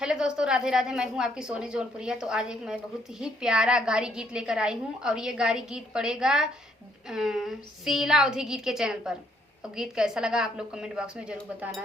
Hello दोस्तों, राधे राधे। मैं हूं आपकी सोनी जौनपुरिया। तो आज एक मैं बहुत ही प्यारा गारी गीत लेकर आई हूं और ये गारी गीत पड़ेगा शीला अवधि गीत के चैनल पर। और गीत कैसा लगा आप लोग कमेंट बॉक्स में जरूर बताना।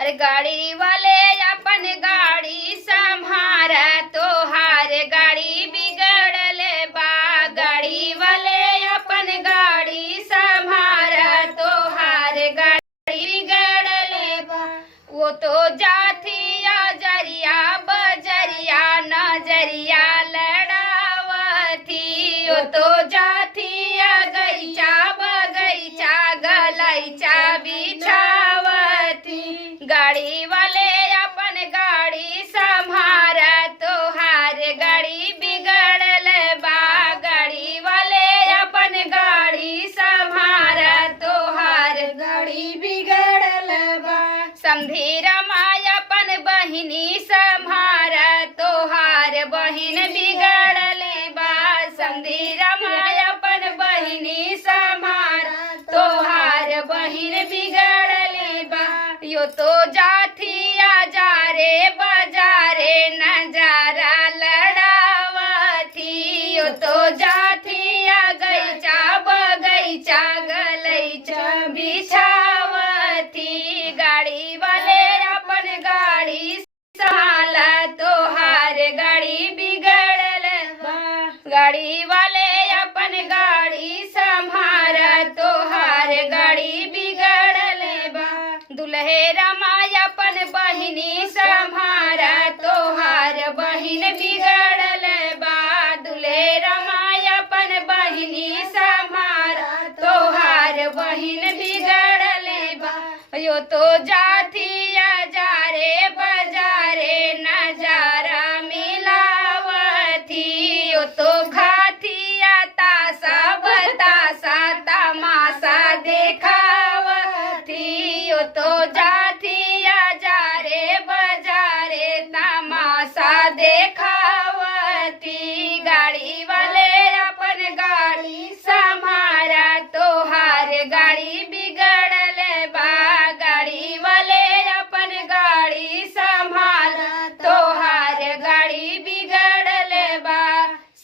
अरे गाड़ी वाले अपन गाड़ी संभारा तोहार गाड़ी बिगड़ले बा। गाड़ी वाले अपन गाड़ी संभारा तोहार गाड़ी बिगड़ले बा। वो तो जाथिया जरिया बजरिया नजरिया लड़ावती। वो तो जाथिया गईचा बगईचा गलईचा बिछावती। गाड़ी वाले अपन गाड़ी संभारा तोहार गाड़ी बिगड़ल बा। गाड़ी वाले अपन गाड़ी संभारा तोहार गाड़ी बिगड़ल बा। समधी रमाय अपन बहिनी संभारा तोहार बहिन बिगड़ल बा। समधी रमाय अपन बहिनी संभारा तोहार बहिन बिगड़ल बा। यो तो जाथिया जा रे बाजारे नजारा लड़ावती। यो तो जाथिया गईचा बगईचा गलईचा बिछावती। गाड़ी वाले अपन गाड़ी संभाला तोहार गाड़ी बिगड़ल बा। गाड़ी वाले अपन गाड़ी संभारा तोहार गाड़ी बिगड़ल बा। दुल्हे रमाय अपन बहिनी संभारा तोहार बहिन बिगड़ल बा। दुल्हे रमाय अपन बहिनी संभारा तोहार बहिन बिगड़ल बा। यो तो जाथिया जा रे बाजारे नजारा मिलावती। यो तो खाथिया तासा बतासा तमाशा देखावती। यो तो जाथिया जा रे बाजारे तमाशा देखावती। गाड़ी वाले अपन गाड़ी संभारा तोहार गाड़ी बिगड़ल बा। गाड़ी वाले अपन गाड़ी संभाला तोहार गाड़ी बिगड़ल बा।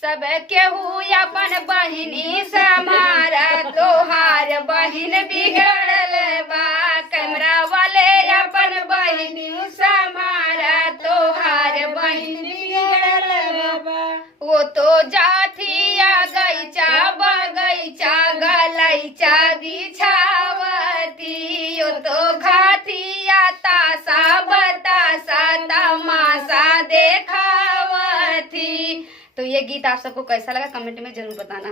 सब केहू अपन बहिनी संभारा तोहार बहिन बिगड़ल बा। कैमरा वाले अपन बहिनी संभारा तोहार बहिन बिगड़ल बा। वो तो जाथिया गईचा बगईचा गलईचा बिछावती। वो तो खाथिया तासा बतासा तमाशा देखावती। तो ये गीत आप सबको कैसा लगा कमेंट में जरूर बताना।